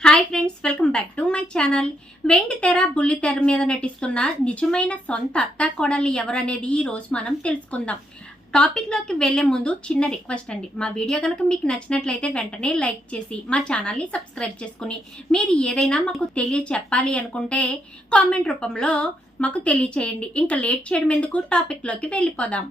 Hi friends, welcome back to my channel. వెండి తెర బుల్లి తెర మీద నటిస్తున్న నిజమైన సొంత అత్త కోడలు ఎవరనేది ఈ రోజు మనం తెలుసుకుందాం. టాపిక్ లోకి వెళ్లే ముందు చిన్న రిక్వెస్ట్ అండి. మా వీడియో కనుక మీకు నచ్చినట్లయితే వెంటనే లైక్ చేసి మా ఛానల్ ని సబ్స్క్రైబ్ చేసుకుని మీరు ఏదైనా మాకు తెలియచెప్పాలి అనుకుంటే కామెంట్ రూపంలో మాకు తెలియచేయండి. ఇంకా లేట్ చేయడం ఎందుకు, టాపిక్ లోకి వెళ్ళిపోదాం.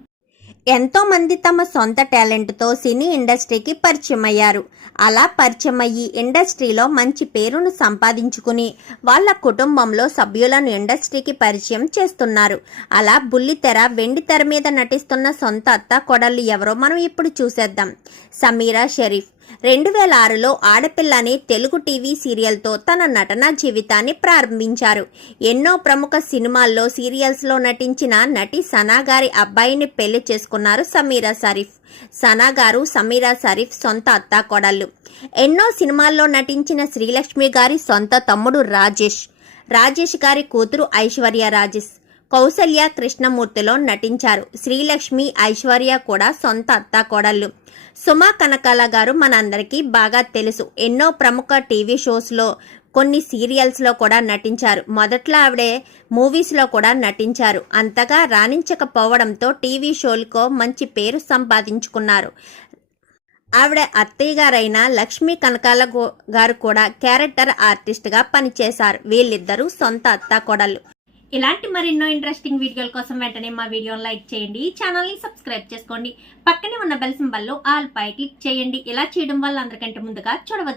ఎంతో మంది తమ సొంత టాలెంట్తో సినీ ఇండస్ట్రీకి పరిచయం అయ్యారు. అలా పరిచయం అయ్యి ఇండస్ట్రీలో మంచి పేరును సంపాదించుకుని వాళ్ళ కుటుంబంలో సభ్యులను ఇండస్ట్రీకి పరిచయం చేస్తున్నారు. అలా బుల్లితెర వెండి తెర మీద నటిస్తున్న సొంత అత్త కోడళ్ళు ఎవరో మనం ఇప్పుడు చూసేద్దాం. సమీరా షరీఫ్ 2006లో ఆడపిల్ల అనే తెలుగు టీవీ సీరియల్తో తన నటనా జీవితాన్ని ప్రారంభించారు. ఎన్నో ప్రముఖ సినిమాల్లో సీరియల్స్లో నటించిన నటి సనా గారి అబ్బాయిని పెళ్లి చేసుకున్నారు సమీరా షరీఫ్. సనా గారు సమీరా షరీఫ్ సొంత అత్తా కోడళ్ళు. ఎన్నో సినిమాల్లో నటించిన శ్రీలక్ష్మి గారి సొంత తమ్ముడు రాజేష్ గారి కూతురు ఐశ్వర్య రాజేష్ కౌసల్య కృష్ణమూర్తిలో నటించారు. శ్రీలక్ష్మి ఐశ్వర్య కూడా సొంత అత్తా కోడళ్ళు. సుమా కనకాల గారు మనందరికీ బాగా తెలుసు. ఎన్నో ప్రముఖ టీవీ షోస్లో కొన్ని సీరియల్స్లో కూడా నటించారు. మొదట్లో ఆవిడే మూవీస్లో కూడా నటించారు. అంతగా రాణించకపోవడంతో టీవీ షోలకు మంచి పేరు సంపాదించుకున్నారు. ఆవిడ అత్తయ్య గారైన లక్ష్మీ కనకాల గారు కూడా క్యారెక్టర్ ఆర్టిస్ట్గా పనిచేశారు. వీళ్ళిద్దరూ సొంత అత్తా కోడళ్ళు. ఇలాంటి మరెన్నో ఇంట్రెస్టింగ్ వీడియోల కోసం వెంటనే మా వీడియోని లైక్ చేయండి, ఈ ఛానల్ని సబ్స్క్రైబ్ చేసుకోండి, పక్కనే ఉన్న బెల్ సింబల్లో ఆల్ పై క్లిక్ చేయండి. ఇలా చేయడం వల్ల అందరికంటే ముందుగా చూడవచ్చు.